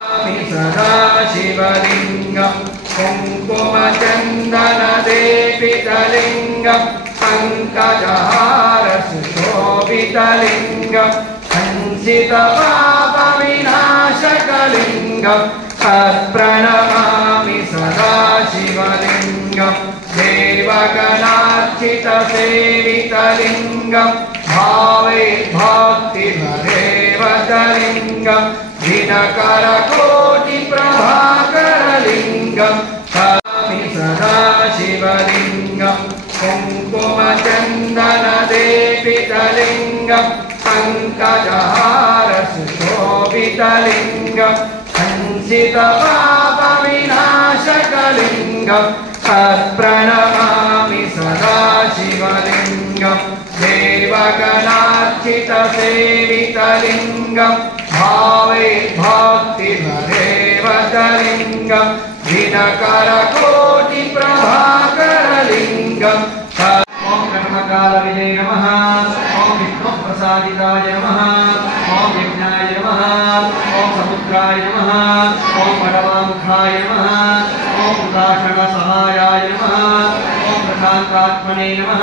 सदा शिवलिंगं कुङ्कुमचन्दनलेपितलिंगं पंकजहार सुशोभितलिंगं हंसितपापविनाशकलिंगं तत्प्रणमामि सदा शिवलिंगं देवगणार्चितसेवितलिंगं भावे भक्तिभरेवतलिंगं दिनकरकोटिप्रभाकरलिंगं सदा शिवलिंगं कुङ्कुमचन्दनलेपितलिंगं पंकजहार सुशोभितलिंगं हंसितपापविनाशकलिंगं तत्प्रणमामि सदा शिवलिंगं देवगणार्चितसेवितलिंगं भावे भक्तिभरेवतलिंगं दिनकरकोटिप्रभाकरलिंगं ओम कर्मकालविजय नमः ओम विष्णुप्रसादिताय नमः ओम यज्ञाय नमः ओम समुद्राय नमः ओम वडवामुखाय नमः ओम उदाषणसहायाय नमः ओम प्रशान्तात्मने नमः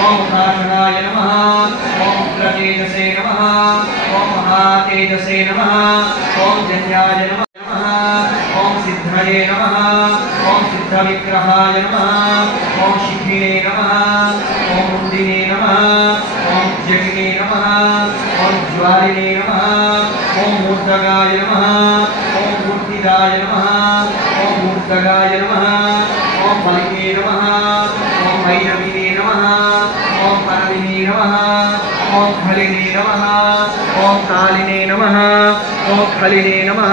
ओम उदाषणाय नमः ओम उग्रतेजसे नमः ओम महातेजसे नमः ओम जन्याय नमः ओम सिद्धये नमः ओम सिद्धविग्रहाय नमः ओम शिखिने नमः ओम मुंडिने नमः ओम जगिने नमः ओम ज्वालिने नमः ओम मूर्धगाय नमः ओम मूर्तिदाय नमः ओम मूर्धगाय नमः ओम बलिने नमः ओम भैरविने नमः ओम परमिने नमः ओम खलिने नमः ओम कालिने नमः ओम खलिने नमः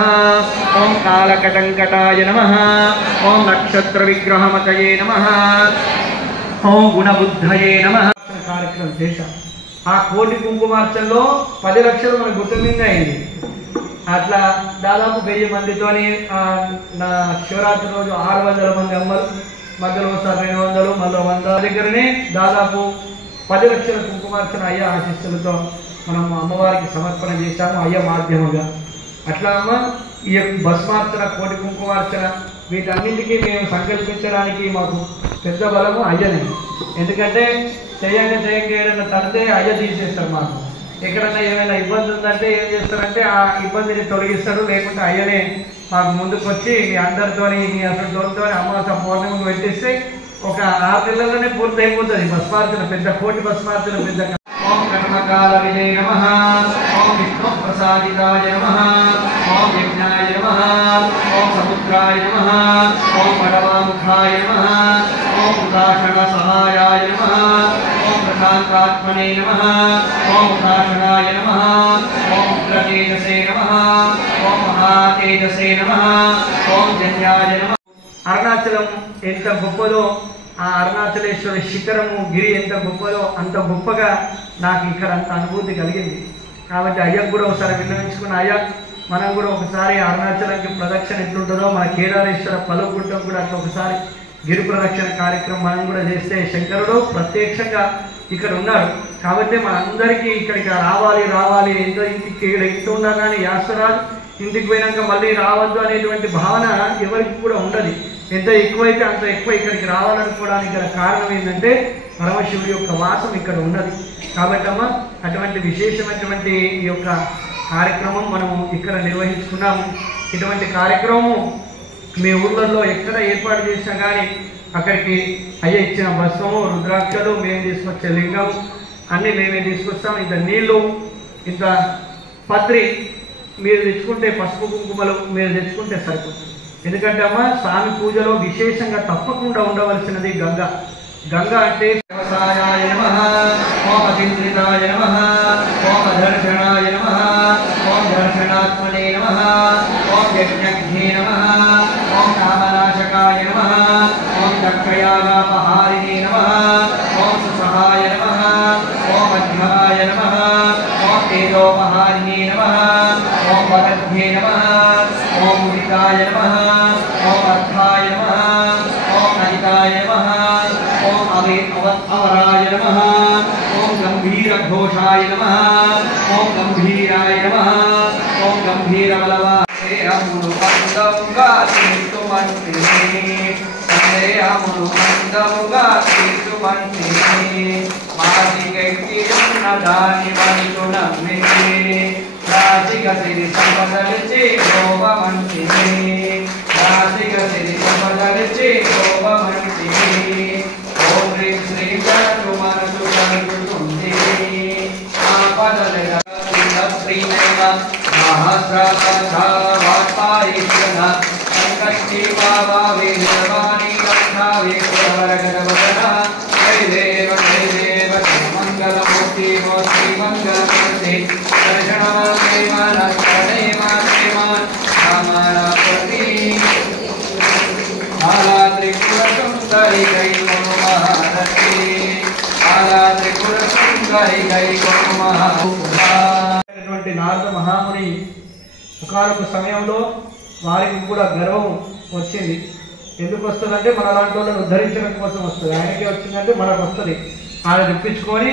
ओम कालकटंकटाय नमः ओम नक्षत्र विग्रहमतये नमः ओम गुणबुद्धये नमः కార్యక్రమం చేశాం ఆ కోటి కుంకుమార్చనలో 10 లక్షలు మన గుట్ట మీద అయింది అట్లా దాదాపు 1000 మందితోని నా శివరాత్రి రోజు 600 మంది అమ్మలు మధ్యలో ఒకసారి 200 మళ్ళీ 100 దగ్గరనే దాదాపు 10 లక్షల కుంకుమార్చన అయ్య ఆశీస్సులతో మనం అమ్మవారికి సమర్పణ చేశాము అయ్య మాధ్యమంగా అట్లా అమ్మ ఈ భస్మార్చన కోటి కుంకుమార్చన వీటన్నింటికీ మేము సంకల్పించడానికి మాకు పెద్ద బలము అయ్యనే ఎందుకంటే చేయంగా ఏదైనా తడితే అయ్య తీసేస్తారు మాకు ఎక్కడన్నా ఏమైనా ఇబ్బంది ఉందంటే ఏం చేస్తారంటే ఆ ఇబ్బందిని తొలగిస్తారు లేకుంటే అయ్యనే మాకు ముందుకు వచ్చి మీ అందరితోని మీ అసలుతో అమావాస పౌర్ణమికి పెట్టిస్తే ఒక 6 నెలల్లోనే పూర్తి అయిపోతుంది భస్మార్చన పెద్ద కోటి భస్మార్చన పెద్ద ఓం కర్మకాల విజయ నమః ఓం విష్ణుప్రసాదితాయ నమః ఓం యజ్ఞాయ నమః ఓం సముద్రాయ నమః ఓం వడవాముఖాయ నమః ఓం ఉదాషణసహాయాయ నమః ఓం ప్రశాంతాత్మనే నమః ఓం ఉదాషణాయ నమః ఓం ఉగ్రతేజసే నమః ఓం మహాతేజసే నమః ఓం జన్యాయ నమః అరుణాచలం ఎంత గొప్పదో ఆ అరుణాచలేశ్వర శిఖరము గిరి ఎంత గొప్పదో అంత గొప్పగా నాకు ఇక్కడ అంత అనుభూతి కలిగింది కాబట్టి అయ్యకు కూడా ఒకసారి విన్నవించుకున్న అయ్య మనం కూడా ఒకసారి అరుణాచలంకి ప్రదక్షిణ ఎట్లుంటుందో మన కేదారేశ్వర పలుగుట్టం కూడా అట్లా ఒకసారి గిరి ప్రదక్షిణ కార్యక్రమం మనం కూడా చేస్తే శంకరుడు ప్రత్యక్షంగా ఇక్కడ ఉన్నారు కాబట్టి మనందరికీ ఇక్కడికి రావాలి ఎంతో ఇంటికి ఇంటి ఉన్నా కానీ యాసరాలు ఇంటికి పోయినాక మళ్ళీ రావద్దు అనేటువంటి భావన ఎవరికి కూడా ఉండదు ఎంత ఎక్కువైతే అంత ఎక్కువ ఇక్కడికి రావాలనుకోవడానికి గల కారణం ఏంటంటే పరమశివుడి యొక్క వాసం ఇక్కడ ఉన్నది కాబట్టి అమ్మ అటువంటి విశేషమైనటువంటి ఈ యొక్క కార్యక్రమం మనము ఇక్కడ నిర్వహించుకున్నాము ఇటువంటి కార్యక్రమము మీ ఊళ్ళల్లో ఎక్కడ ఏర్పాటు చేసినా కానీ అక్కడికి అయ్యే ఇచ్చిన భస్మము రుద్రాక్షలు మేము తీసుకొచ్చే లింగం అన్నీ మేమే తీసుకొస్తాం ఇంత నీళ్ళు ఇంత పత్రి మీరు తెచ్చుకుంటే పసుపు కుంకుమలు మీరు తెచ్చుకుంటే సరిపోతుంది ఎందుకంటే అమ్మ స్వామి పూజలో విశేషంగా తప్పకుండా ఉండవలసినది గంగ అంటే వ్యవసాయాయ నమః ఓం అతింద్రితాయ నమః ఓం అదర్శనాయ నమః ఓం దర్శనాత్మనే నమః ఓం యజ్ఞజ్ఞే నమః ఓం కామనాశకాయ నమః ఓం దక్షయాగాపహారిణే నమః ఓం సుసహాయ నమః ఓం అధ్యాయ నమః ఓం తేజోపహారిణే నమః ఓం వరధ్యే నమః ఓం ఉదితాయ నమః ఓం అర్థాయ నమః ఓం అజితాయ నమః ఓం అవరాయ నమః ఓం గంభీరఘోషాయ నమః ఓం గంభీరాయ నమః ఓం గంభీరబలవాయ సందేహమును అందముగా తీర్చుమంటిని సందేహమును అందముగా తీర్చుమంటిని మాదికెక్కి ఉన్న దాని వంతు నమ్మిని రాశిక సిరి సంపదలిచి గోపమంటిని రాశిక సిరి సంపదలిచి గోపమంటిని ఓం హ్రీం శ్రీం జగత్తు మనసు కలుగుతుంది ఆపదల శ్రీనైవ సహస్రపథావాత్పాయిష్యన సంకష్టి భావావి నిర్వాణి కంఠావి సురవరగరవదన జయదేవ జయదేవ మంగళమూర్తి మోస్తి మంగళమూర్తి దర్శనమేమన ప్రణయమాన్ రామారాపతి ఆలా త్రిపుర సుందరి గై మహారతి ఆలా త్రిపుర సుందరి గై మహారతి నారద మహాముని ఒకనొక సమయంలో వారికి కూడా గర్వం వచ్చింది. ఎందుకు వస్తుందంటే మన లాంటి వాళ్ళని ఉద్ధరించడం కోసం వస్తుంది. ఆయనకి వచ్చిందంటే మనకు వస్తుంది. ఆయన తెప్పించుకొని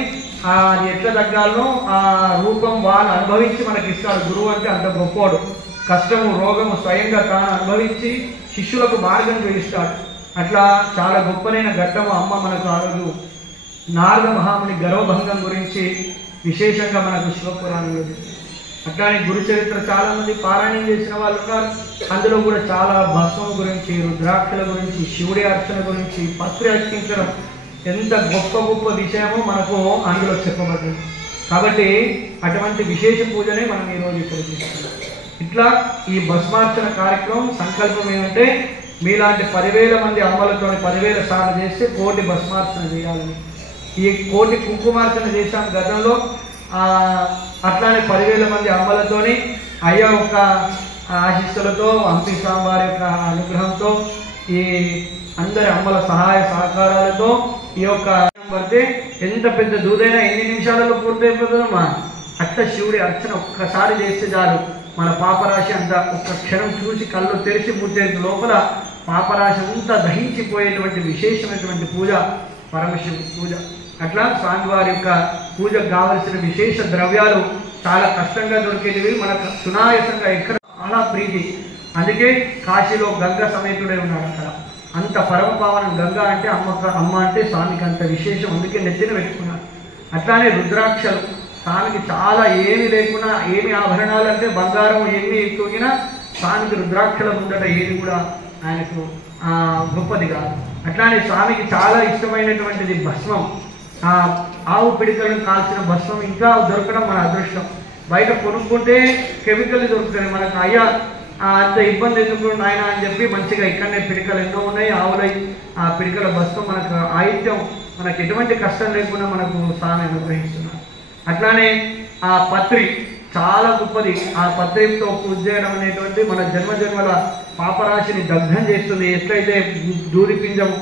అది ఎట్లా తగ్గాలనో ఆ రూపం వాళ్ళు అనుభవించి మనకి ఇస్తాడు. గురువు అంటే అంత గొప్పోడు. కష్టము రోగము స్వయంగా తాను అనుభవించి శిష్యులకు మార్గం చూపిస్తాడు. అట్లా చాలా గొప్పనైన ఘట్టము అమ్మ మనకు ఆ రోజు నారద మహాముని గర్వభంగం గురించి విశేషంగా మనకు శివపురాణంలో. అట్లానే గురు చరిత్ర చాలా మంది పారాయణం చేసిన వాళ్ళు ఉన్నారు. అందులో కూడా చాలా భస్మం గురించి, రుద్రాక్షల గురించి, శివుడి అర్చన గురించి, పత్రి అర్చించడం ఎంత గొప్ప గొప్ప విషయమో మనకు అందులో చెప్పబడింది. కాబట్టి అటువంటి విశేష పూజనే మనం ఈరోజు ఇక్కడ చేస్తున్నాం. ఇట్లా ఈ భస్మార్చన కార్యక్రమం సంకల్పం ఏమంటే మీలాంటి 10,000 మంది అమ్మలతో 10,000 సార్లు చేస్తే 1,000,000 భస్మార్చన చేయాలని. ఈ 1,000,000 కుంకుమార్చన చేశాం గతంలో. అట్లానే 10,000 మంది అమ్మలతోని అయ్యా యొక్క ఆశీస్సులతో హంపి స్వామివారి యొక్క అనుగ్రహంతో ఈ అందరి అమ్మల సహాయ సహకారాలతో ఈ యొక్క పడితే ఎంత పెద్ద దూదైనా ఎన్ని నిమిషాలలో పూర్తయిపోతుందమ్మా. అట్లా శివుడి అర్చన ఒక్కసారి చేస్తే చాలు మన పాపరాశి అంతా ఒక్క క్షణం చూసి కళ్ళు తెరిచి ముట్టేంత లోపల పాపరాశి అంతా దహించిపోయేటువంటి విశేషమైనటువంటి పూజ పరమశివుడి పూజ. అట్లా స్వామివారి యొక్క పూజకు కావలసిన విశేష ద్రవ్యాలు చాలా కష్టంగా దొరికేటివి, మనకు సునాయాసంగా ఎక్కడ చాలా ప్రీతి. అందుకే కాశీలో గంగా సమేతుడే ఉన్నాడు. అక్కడ అంత పరమ పావనం గంగా అంటే అమ్మ అంటే స్వామికి అంత విశేషం. అందుకే నెత్తిన పెట్టుకున్నాడు. అట్లానే రుద్రాక్షలు స్వామికి చాలా ఏమి లేకున్నా, ఏమి ఆభరణాలు అంటే బంగారం ఎన్ని తూగినా స్వామికి రుద్రాక్షల ముందట ఏది కూడా ఆయనకు గొప్పది కాదు. అట్లానే స్వామికి చాలా ఇష్టమైనటువంటిది భస్మం. ఆవు పిడికలను కాల్చిన భస్మం ఇంకా దొరకడం మన అదృష్టం. బయట కొనుక్కుంటే కెమికల్ దొరుకుతుంది మనకు. అయ్యా అంత ఇబ్బంది ఎందుకు నాయన అని చెప్పి మంచిగా ఇక్కడనే పిడికలు ఎన్నో ఉన్నాయి ఆవులై ఆ పిడికల భస్మం మనకు ఆయుధ్యం, మనకు ఎటువంటి కష్టం లేకుండా మనకు స్వామి అనుగ్రహిస్తున్నారు. అట్లానే ఆ పత్రి చాలా గొప్పది. ఆ పత్రితో పూజ చేయడం అనేటువంటి మన జన్మజన్మల పాపరాశిని దగ్ధం చేస్తుంది. ఎట్లయితే దూది పింజం